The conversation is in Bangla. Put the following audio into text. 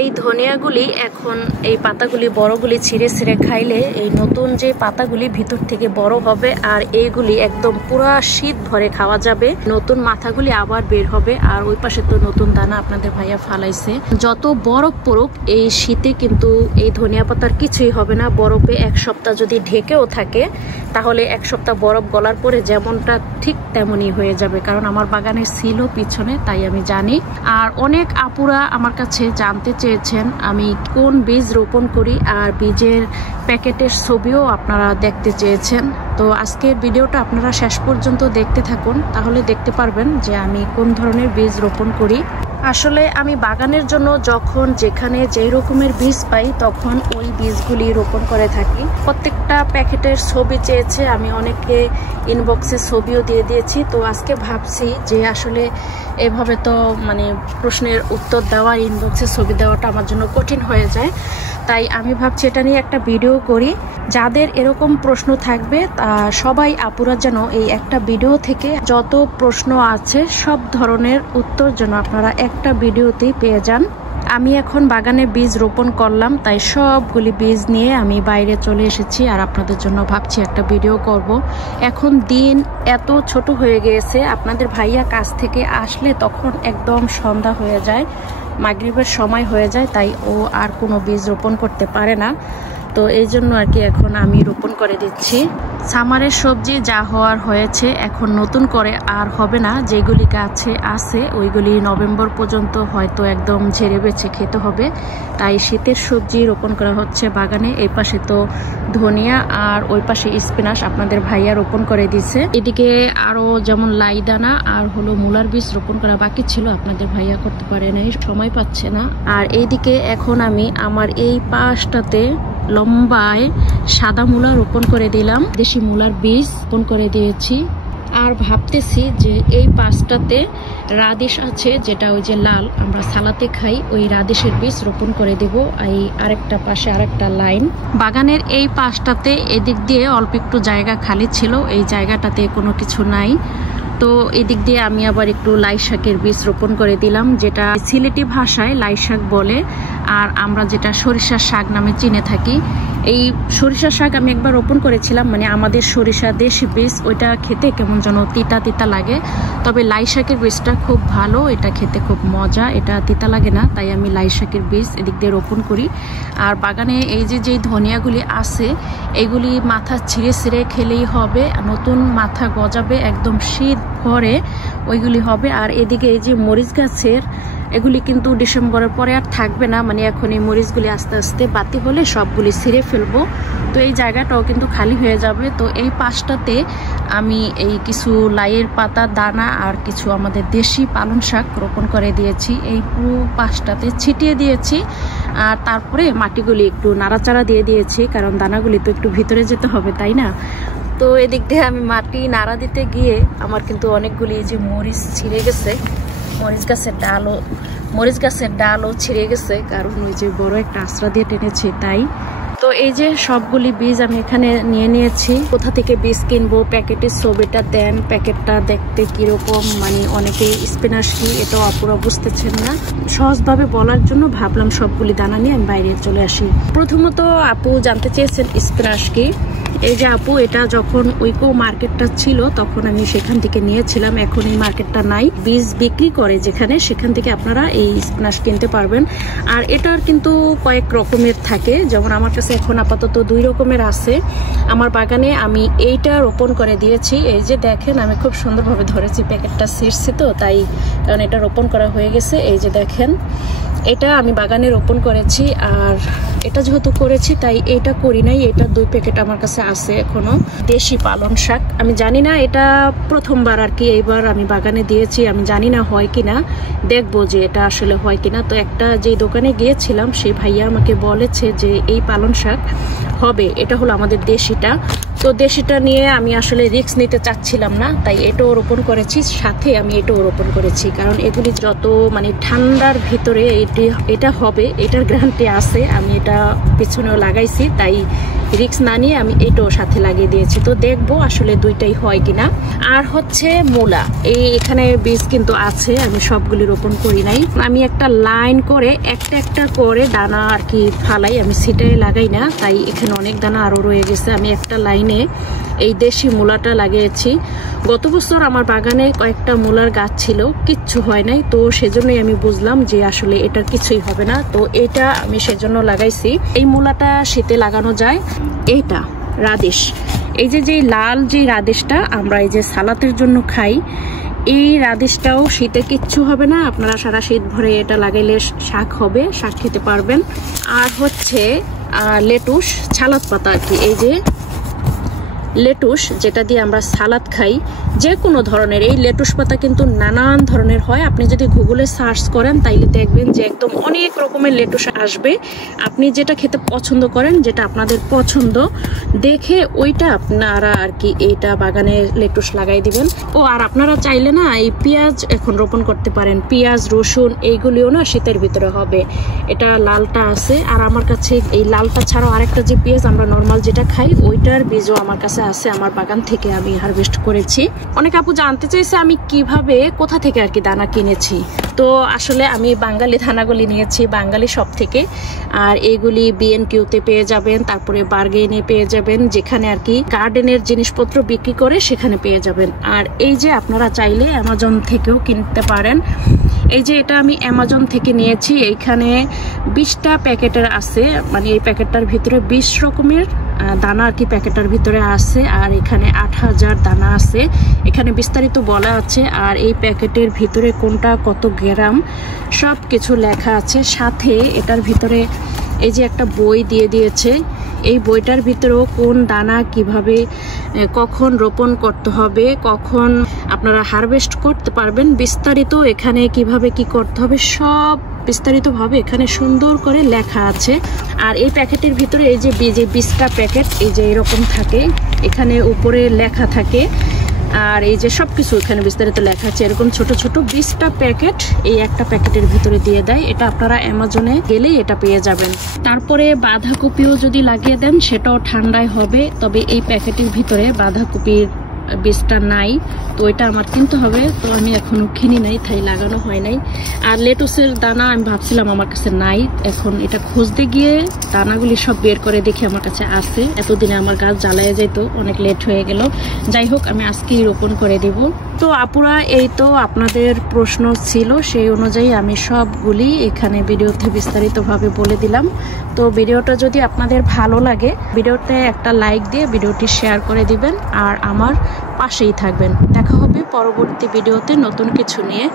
এই ধনিয়াগুলি এখন এই পাতাগুলি বড়গুলি ছিঁড়ে ছিঁড়ে খাইলে এই নতুন যে পাতাগুলি ভিতর থেকে বড় হবে আর এইগুলি একদম পুরা শীত ভরে খাওয়া যাবে। নতুন মাথাগুলি আবার বের হবে আর ওই পাশে তো নতুন দানা আপনাদের ভাইয়া ফালাইছে। যত বরফ পড়ুক এই শীতে কিন্তু এই ধনিয়া পাতার কিছুই হবে না। বরফে এক সপ্তাহ যদি ঢেকেও থাকে তাহলে এক সপ্তাহ বরফ গলার পরে যেমনটা ঠিক তেমনই হয়ে যাবে, কারণ আমার বাগানে ছিল পিছনে, তাই আমি জানি। আর অনেক আপুরা আমার কাছে জানতে চেয়েছেন আমি কোন বীজ রোপণ করি আর বীজের প্যাকেটের ছবিও আপনারা দেখতে চেয়েছেন। তো আজকের ভিডিওটা আপনারা শেষ পর্যন্ত দেখতে থাকুন, তাহলে দেখতে পারবেন যে আমি কোন ধরনের বীজ রোপণ করি। আসলে আমি বাগানের জন্য যখন যেখানে যে রকমের বীজ পাই তখন ওই বীজগুলি রোপণ করে থাকি। প্রত্যেকটা প্যাকেটের ছবি চেয়েছে, আমি অনেকে ইনবক্সে ছবিও দিয়ে দিয়েছি। তো আজকে ভাবছি যে আসলে এভাবে তো মানে প্রশ্নের উত্তর দেওয়া, ইনবক্সে ছবি দেওয়াটা আমার জন্য কঠিন হয়ে যায়, তাই আমি ভাবছি এটা নিয়ে একটা ভিডিও করি। যাদের এরকম প্রশ্ন থাকবে সবাই আপুরা যেন এই একটা ভিডিও থেকে যত প্রশ্ন আছে সব ধরনের উত্তর যেন আপনারা একটা ভিডিওতেই পেয়ে যান। আমি এখন বাগানে বীজ রোপণ করলাম, তাই সবগুলি বীজ নিয়ে আমি বাইরে চলে এসেছি আর আপনাদের জন্য ভাবছি একটা ভিডিও করব। এখন দিন এত ছোট হয়ে গিয়েছে, আপনাদের ভাইয়া কাজ থেকে আসলে তখন একদম সন্ধ্যা হয়ে যায়, মাগরিবের সময় হয়ে যায়, তাই ও আর কোনো বীজ রোপণ করতে পারে না। তো এই জন্য আর কি এখন আমি রোপণ করে দিচ্ছি। সামারের সবজি যা হওয়ার হয়েছে, এখন নতুন করে আর হবে না। যেগুলি গাছে আছে ওইগুলি নভেম্বর পর্যন্ত হয়তো একদম ঝেড়ে বেছে খেতে হবে, তাই শীতের সবজি রোপণ করা হচ্ছে বাগানে। এই পাশে তো ধনিয়া আর ওই পাশে স্পিনাচ আপনাদের ভাইয়া রোপণ করে দিছে। এদিকে আরো যেমন লাই দানা আর হলো মূলার বীজ রোপণ করা বাকি ছিল, আপনাদের ভাইয়া করতে পারে নাই, সময় পাচ্ছে না। আর এইদিকে এখন আমি আমার এই পাশটাতে লম্বায় সাদা মূলা রোপণ করে দিলাম, দেশি মূলার বীজ রোপণ করে দিয়েছি। আর ভাবতেছি যে এই পাশটাতে রাদিশ আছে, যেটা ওই যে লাল আমরা সালাতে খাই, ওই রাদিশের বীজ রোপণ করে দেব। এই আরেকটা পাশে আরেকটা লাইন। বাগানের এই পাশটাতে এদিক দিয়ে অল্প একটু জায়গা খালি ছিল, এই জায়গাটাতে কোনো কিছু নাই। তো এদিক দিয়ে আমি আবার একটু লাই শাকের বীজ রোপণ করে দিলাম, যেটা সিলেটি ভাষায় লাই শাক বলে আর আমরা যেটা সরিষার শাক নামে চিনে থাকি। এই সরিষার শাক আমি একবার রোপণ করেছিলাম, মানে আমাদের সরিষা দেশি বীজ, ওইটা খেতে কেমন যেন তিতা তিতা লাগে। তবে লাই শাকের বীজটা খুব ভালো, এটা খেতে খুব মজা, এটা তিতা লাগে না, তাই আমি লাই শাকের বীজ এদিক দিয়ে রোপণ করি। আর বাগানে এই যে ধনিয়াগুলি আছে এগুলি মাথা ছিঁড়ে ছিঁড়ে খেলেই হবে, নতুন মাথা গজাবে একদম শীত ভরে ওইগুলি হবে। আর এদিকে এই যে মরিচ গাছের এগুলি কিন্তু ডিসেম্বরের পরে আর থাকবে না, মানে এখন এই মরিচগুলি আস্তে আস্তে বাতি হলে সবগুলি ছিঁড়ে ফেলবো, তো এই জায়গাটাও কিন্তু খালি হয়ে যাবে। তো এই পাশটাতে আমি এই কিছু লাইয়ের পাতা দানা আর কিছু আমাদের দেশি পালং শাক রোপণ করে দিয়েছি, এই পুরো পাশটাতে ছিটিয়ে দিয়েছি। আর তারপরে মাটিগুলি একটু নাড়াচাড়া দিয়ে দিয়েছি, কারণ দানাগুলি তো একটু ভিতরে যেতে হবে, তাই না। তো এদিক দিয়ে আমি মাটি নাড়া দিতে গিয়ে আমার কিন্তু অনেকগুলি যে মরিচ ছিঁড়ে গেছে, মরিচ গাছের ডালও ছিঁড়ে গেছে, কারণ ওই যে বড় একটা আশ্রা দিয়ে টেনেছি তাই। তো এই যে সবগুলি বীজ আমি এখানে নিয়ে নিয়েছি। কোথা থেকে বীজ কিনবো, প্যাকেটের ছবিটা দেন, প্যাকেটটা দেখতে কিরকম, মানে অনেকে স্পিনাচ কি এটাও আপুরা বুঝতেছেন না। সহজভাবে বলার জন্য ভাবলাম সবগুলি দানা নিয়ে আমি বাইরে চলে আসি। প্রথমত আপু জানতে চেয়েছেন স্পিনাচ কি। এই যে আপু, এটা যখন উইকো মার্কেটটা ছিল তখন আমি সেখান থেকে নিয়েছিলাম, এখন এই মার্কেটটা নাই। বীজ বিক্রি করে যেখানে, সেখান থেকে আপনারা এই স্পিনাচ কিনতে পারবেন। আর এটার কিন্তু কয়েক রকমের থাকে, যেমন আমার কাছে এখন আপাতত 2 রকমের আছে। আমার বাগানে আমি এইটা রোপণ করে দিয়েছি, এই যে দেখেন আমি খুব সুন্দরভাবে ধরেছি, প্যাকেটটা ছিঁড়ছি তো তাই, কারণ এটা রোপণ করা হয়ে গেছে। এই যে দেখেন এটা আমি বাগানে রোপণ করেছি, আর এটা যেহেতু করেছি তাই এটা করি নাই। এটা 2 প্যাকেট আমার কাছে আছে এখনো, দেশি পালং শাক। আমি জানি না, এটা প্রথমবার আর কি এইবার আমি বাগানে দিয়েছি, আমি জানি না হয় কিনা, দেখবো যে এটা আসলে হয় কিনা। তো একটা যেই দোকানে গিয়েছিলাম সেই ভাইয়া আমাকে বলেছে যে এই পালং শাক হবে, এটা হলো আমাদের দেশিটা। তো দেশিটা নিয়ে আমি আসলে রিস্ক নিতে চাচ্ছিলাম না, তাই এটাও রোপণ করেছি, সাথে আমি এটাও রোপণ করেছি, কারণ এগুলি যত মানে ঠান্ডার ভিতরে এটা হবে, এটার গ্যারান্টি আছে, আমি এটা পিছনেও লাগাইছি, তাই রিস্ক না নিয়ে আমি এটাও সাথে লাগিয়ে দিয়েছি। তো দেখবো আসলে দুইটাই হয় কিনা। আর হচ্ছে মূলা, এখানে বীজ কিন্তু আছে, আমি সবগুলি রোপণ করি নাই। আমি একটা লাইন করে একটা একটা করে দানা আর কি ফালাই, আমি ছিটাই লাগাই না, তাই এখানে অনেক দানা আরো রয়ে গেছে। আমি একটা লাইনে এই দেশি মূলাটা লাগিয়েছি। গত বছর আমার বাগানে কয়েকটা মূলার গাছ ছিল, কিচ্ছু হয় নাই, তো সেজন্যই আমি বুঝলাম যে আসলে এটার কিছুই হবে না। তো এটা আমি সেজন্য লাগাইছি। এই মূলাটা শীতে লাগানো যায়। এইটা রাদেশ, এই যে লাল যে রাদেশটা আমরা এই যে সালাতের জন্য খাই, এই রাদেশটাও শীতে কিচ্ছু হবে না। আপনারা সারা শীত ভরে এটা লাগাইলে শাক হবে, শাক খেতে পারবেন। আর হচ্ছে লেটুস, সালাদ পাতা আর কি, এই যে লেটুস যেটা দিয়ে আমরা সালাদ খাই, যে কোনো ধরনের এই লেটুস পাতা কিন্তু নানান ধরনের হয়। আপনি যদি গুগলে সার্চ করেন তাইলে দেখবেন যে একদম অনেক রকমের লেটুস আসবে। আপনি যেটা খেতে পছন্দ করেন, যেটা আপনাদের পছন্দ দেখে ওইটা আপনারা আর কি এইটা বাগানে লেটুস লাগাই দিবেন। ও আর আপনারা চাইলে না এই পেঁয়াজ এখন রোপণ করতে পারেন। পেঁয়াজ, রসুন এইগুলিও না শীতের ভিতরে হবে। এটা লালটা আছে, আর আমার কাছে এই লালটা ছাড়াও আরেকটা যে পেঁয়াজ আমরা নর্মাল যেটা খাই, ওইটার বীজও আমার কাছে আছে, আমার বাগান থেকে আমি হারভেস্ট করেছি। অনেক আপু জানতে চাইছে আমি কিভাবে কোথা থেকে আর কি দানা কিনেছি। তো আসলে আমি বাঙালি দানাগুলি নিয়েছি, বাঙালি সব থেকে। আর এইগুলি বিএনকিউতে পেয়ে যাবেন, তারপরে বার্গেনে পেয়ে যাবেন, যেখানে আর কি গার্ডেনের জিনিসপত্র বিক্রি করে সেখানে পেয়ে যাবেন। আর এই যে আপনারা চাইলে অ্যামাজন থেকেও কিনতে পারেন। এই যে এটা আমি অ্যামাজন থেকে নিয়েছি, এইখানে 20টা প্যাকেটের আছে, মানে এই প্যাকেটটার ভিতরে 20 রকমের দানা আর কি প্যাকেটের ভিতরে আছে। আর এখানে 8000 দানা আছে, এখানে বিস্তারিত বলা আছে। আর এই প্যাকেটের ভিতরে কোনটা কত গ্রাম সব কিছু লেখা আছে। সাথে এটার ভিতরে এই যে একটা বই দিয়ে দিয়েছে, এই বইটার ভিতরেও কোন দানা কিভাবে কখন রোপণ করতে হবে, কখন আপনারা হারভেস্ট করতে পারবেন, বিস্তারিত এখানে কিভাবে কি করতে হবে সব বিস্তারিতভাবে এখানে সুন্দর করে লেখা আছে। আর এই প্যাকেটের ভিতরে এই যে 20টা প্যাকেট এই যে এরকম থাকে, এখানে উপরে লেখা থাকে। আর এই যে সবকিছু এখানে বিস্তারিত লেখা আছে। এরকম ছোট ছোট 20টা প্যাকেট এই একটা প্যাকেটের ভিতরে দিয়ে দেয়। এটা আপনারা অ্যামাজনে গেলেই এটা পেয়ে যাবেন। তারপরে বাঁধাকপিও যদি লাগিয়ে দেন সেটাও ঠান্ডায় হবে, তবে এই প্যাকেটের ভিতরে বাঁধাকপির বীজটা নাই, তো এটা আমার কিনতে হবে। তো আমি এখনো কিনি নাই, তাই লাগানো হয় নাই। আর লেটুসের দানা আমি ভাবছিলাম আমার কাছে নাই, এখন এটা খুঁজতে গিয়ে দানাগুলি সব বের করে দেখি আমার কাছে আছে। এতদিনে আমার গাছ জ্বালায় যেত, অনেক লেট হয়ে গেল। যাই হোক, আমি আজকেই রোপণ করে দেব। তো আপুরা, এই তো আপনাদের প্রশ্ন ছিল, সেই অনুযায়ী আমি সবগুলি এখানে ভিডিওতে বিস্তারিতভাবে বলে দিলাম। তো ভিডিওটা যদি আপনাদের ভালো লাগে, ভিডিওতে একটা লাইক দিয়ে ভিডিওটি শেয়ার করে দিবেন, আর আমার পাশেই থাকবেন। দেখা হবে পরবর্তী ভিডিওতে নতুন কিছু নিয়ে।